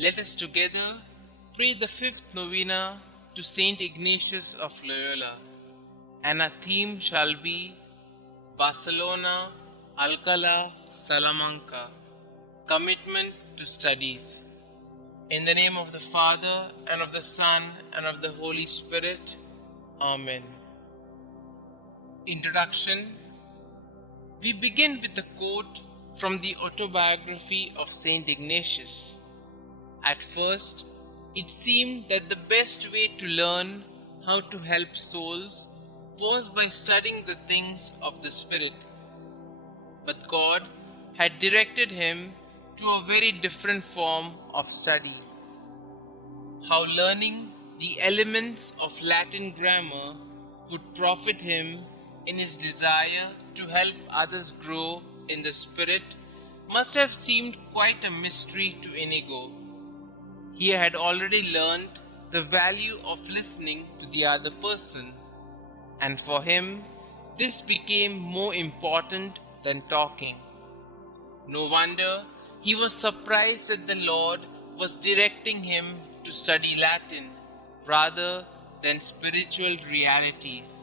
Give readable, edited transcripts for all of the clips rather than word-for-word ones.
Let us together pray the fifth novena to St Ignatius of Loyola, and our theme shall be Barcelona, Alcala, Salamanca, commitment to studies. In the name of the Father, and of the Son, and of the Holy Spirit. Amen. Introduction. We begin with a quote from the autobiography of St Ignatius. At first, it seemed that the best way to learn how to help souls was by studying the things of the Spirit. But God had directed him to a very different form of study. How learning the elements of Latin grammar would profit him in his desire to help others grow in the Spirit must have seemed quite a mystery to Inigo. He had already learned the value of listening to the other person, and for him this became more important than talking. No wonder he was surprised that the Lord was directing him to study Latin rather than spiritual realities.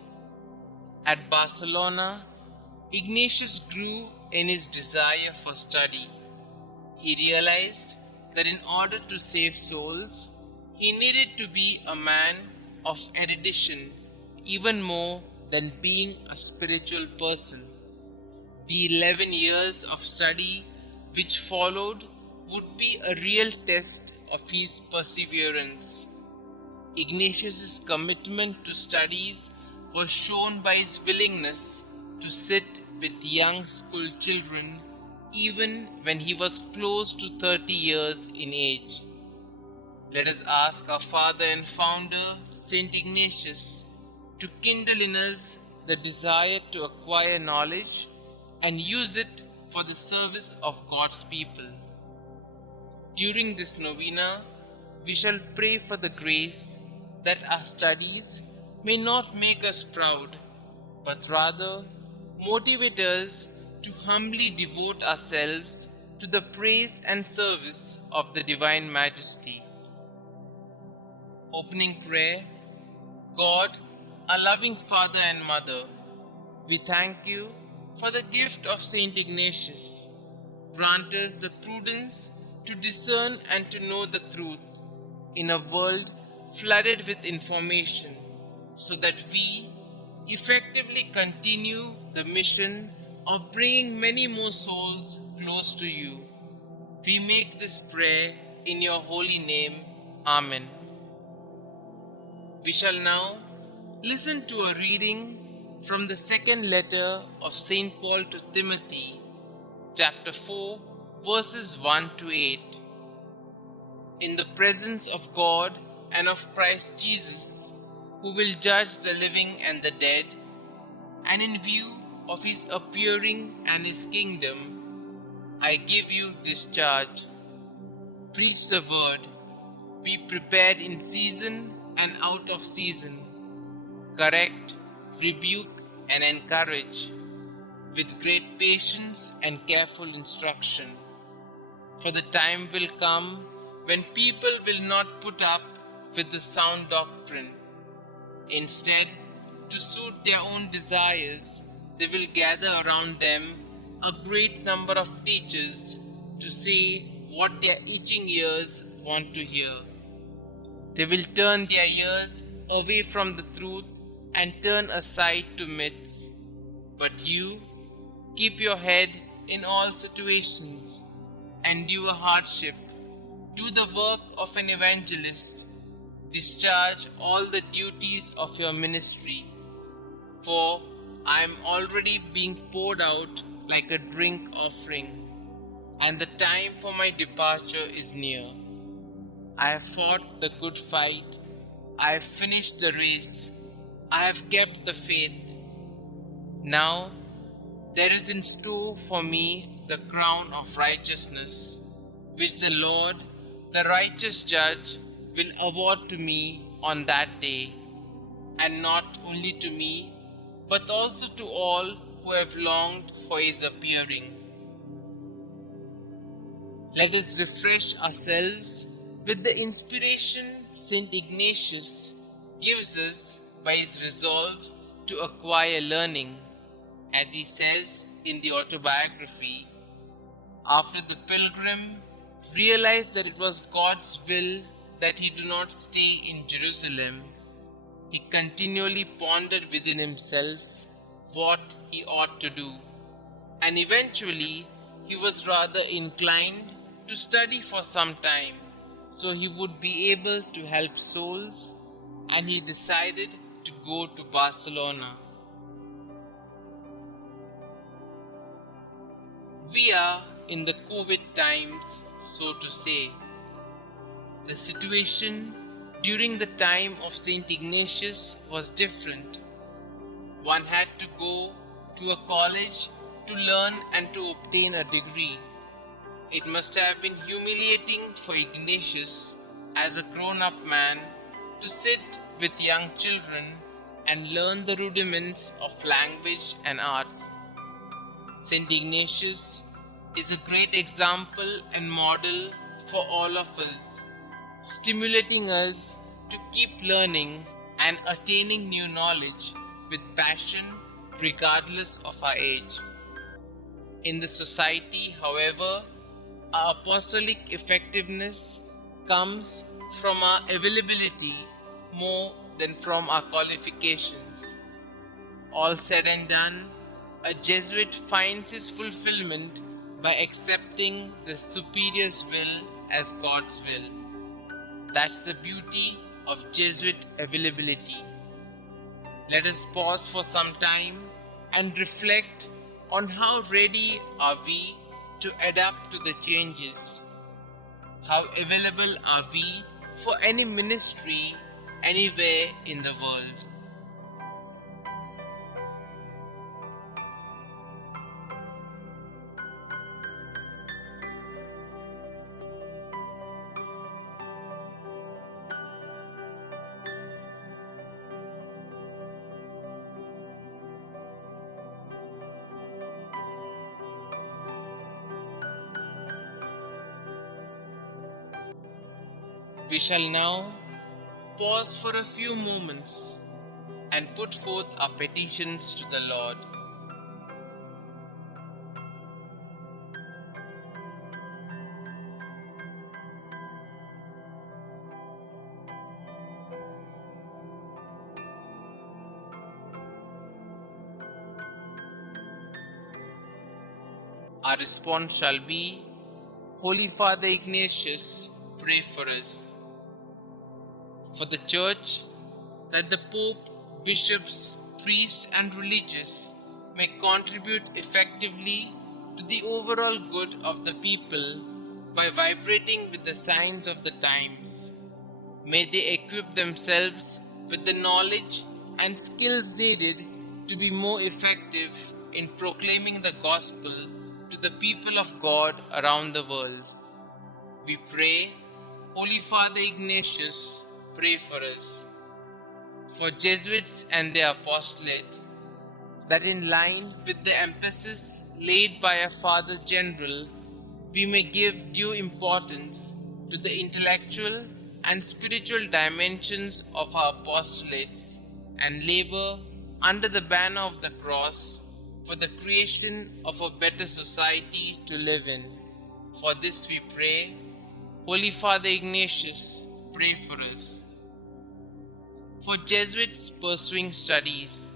At Barcelona, Ignatius grew in his desire for study. He realized that in order to save souls, he needed to be a man of erudition even more than being a spiritual person. The 11 years of study which followed would be a real test of his perseverance. Ignatius's commitment to studies was shown by his willingness to sit with young school children even when he was close to 30 years in age. Let us ask our Father and Founder, St Ignatius, to kindle in us the desire to acquire knowledge and use it for the service of God's people. During this novena, we shall pray for the grace that our studies may not make us proud, but rather motivate us to humbly devote ourselves to the praise and service of the Divine Majesty. Opening prayer. God, our loving Father and Mother, we thank you for the gift of St Ignatius. Grant us the prudence to discern and to know the truth in a world flooded with information, so that we effectively continue the mission of bringing many more souls close to you. We make this prayer in your holy name. Amen. We shall now listen to a reading from the second letter of St. Paul to Timothy, chapter 4, verses 1 to 8. In the presence of God and of Christ Jesus, who will judge the living and the dead, and in view of his appearing and his kingdom, I give you this charge. Preach the word. Be prepared in season and out of season. Correct, rebuke, and encourage with great patience and careful instruction. For the time will come when people will not put up with the sound doctrine. Instead, to suit their own desires, they will gather around them a great number of teachers to say what their itching ears want to hear. They will turn their ears away from the truth and turn aside to myths. But you, keep your head in all situations, endure hardship, do the work of an evangelist, discharge all the duties of your ministry. For I am already being poured out like a drink offering, and the time for my departure is near. I have fought the good fight, I have finished the race, I have kept the faith. Now there is in store for me the crown of righteousness, which the Lord, the righteous judge, will award to me on that day, and not only to me, but also to all who have longed for his appearing. Let us refresh ourselves with the inspiration St Ignatius gives us by his resolve to acquire learning, as he says in the autobiography. After the pilgrim realized that it was God's will that he do not stay in Jerusalem, he continually pondered within himself what he ought to do, and eventually he was rather inclined to study for some time so he would be able to help souls, and he decided to go to Barcelona. We are in the COVID times, so to say. The situation during the time of St Ignatius was different. One had to go to a college to learn and to obtain a degree. It must have been humiliating for Ignatius as a grown-up man to sit with young children and learn the rudiments of language and arts. St Ignatius is a great example and model for all of us, stimulating us to keep learning and attaining new knowledge with passion regardless of our age. In the society, however, our apostolic effectiveness comes from our availability more than from our qualifications. All said and done, a Jesuit finds his fulfillment by accepting the superior's will as God's will. That's the beauty of Jesuit availability. Let us pause for some time and reflect on how ready are we to adapt to the changes. How available are we for any ministry anywhere in the world? We shall now pause for a few moments and put forth our petitions to the Lord. Our response shall be, Holy Father Ignatius, pray for us. For the Church, that the Pope, bishops, priests and religious may contribute effectively to the overall good of the people by vibrating with the signs of the times. May they equip themselves with the knowledge and skills needed to be more effective in proclaiming the gospel to the people of God around the world. We pray, Holy Father Ignatius, pray for us. For Jesuits and their apostolate, that in line with the emphasis laid by our Father General, we may give due importance to the intellectual and spiritual dimensions of our apostolates and labor under the banner of the cross for the creation of a better society to live in. For this we pray, Holy Father Ignatius, pray for us. For Jesuits pursuing studies,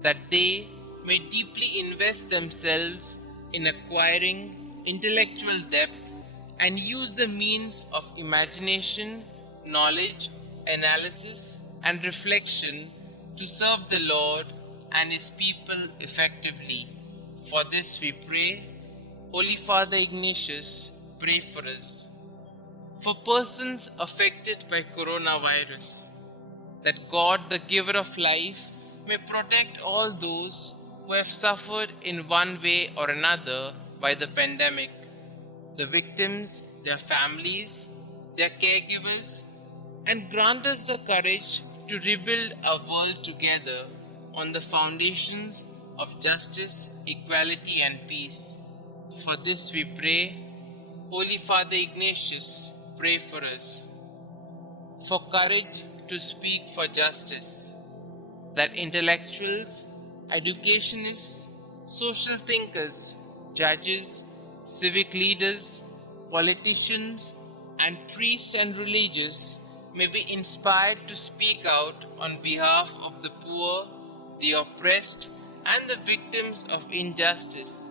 that they may deeply invest themselves in acquiring intellectual depth and use the means of imagination, knowledge, analysis, and reflection to serve the Lord and His people effectively. For this we pray, Holy Father Ignatius, pray for us. For persons affected by coronavirus, that God, the giver of life, may protect all those who have suffered in one way or another by the pandemic, the victims, their families, their caregivers, and grant us the courage to rebuild our world together on the foundations of justice, equality, and peace. For this we pray, Holy Father Ignatius, pray for us. For courage to speak for justice, that intellectuals, educationists, social thinkers, judges, civic leaders, politicians, and priests and religious may be inspired to speak out on behalf of the poor, the oppressed, and the victims of injustice,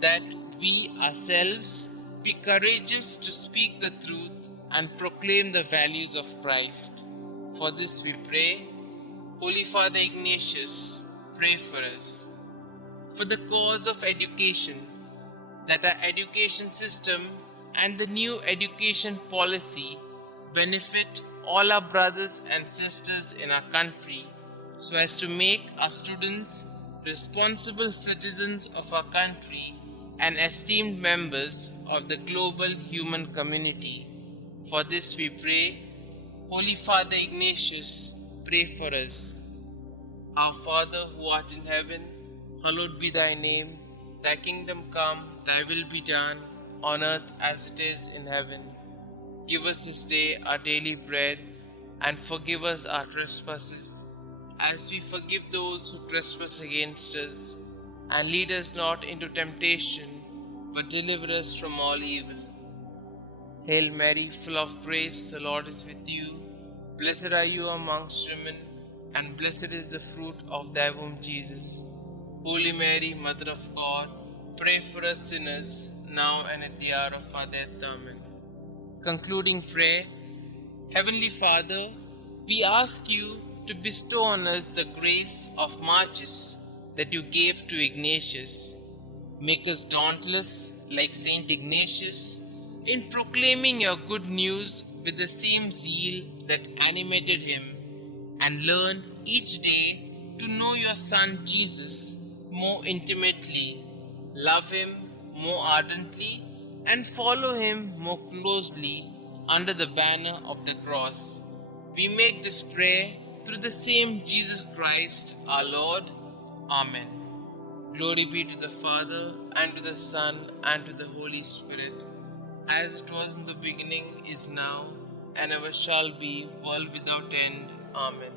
that we ourselves be courageous to speak the truth and proclaim the values of Christ. For this we pray. Holy Father Ignatius, pray for us. For the cause of education, that our education system and the new education policy benefit all our brothers and sisters in our country, so as to make our students responsible citizens of our country and esteemed members of the global human community. For this we pray. Holy Father Ignatius, pray for us. Our Father who art in heaven, hallowed be thy name. Thy kingdom come, thy will be done, on earth as it is in heaven. Give us this day our daily bread, and forgive us our trespasses, as we forgive those who trespass against us. And lead us not into temptation, but deliver us from all evil. Hail Mary, full of grace, the Lord is with you. Blessed are you amongst women, and blessed is the fruit of thy womb, Jesus. Holy Mary, Mother of God, pray for us sinners, now and at the hour of our death. Amen. Concluding prayer. Heavenly Father, we ask you to bestow on us the grace of marches that you gave to Ignatius. Make us dauntless like St Ignatius in proclaiming your good news with the same zeal that animated him, and learn each day to know your Son Jesus more intimately, love him more ardently, and follow him more closely under the banner of the cross. We make this prayer through the same Jesus Christ our Lord. Amen. Glory be to the Father, and to the Son, and to the Holy Spirit, as it was in the beginning, is now, and ever shall be, world without end. Amen.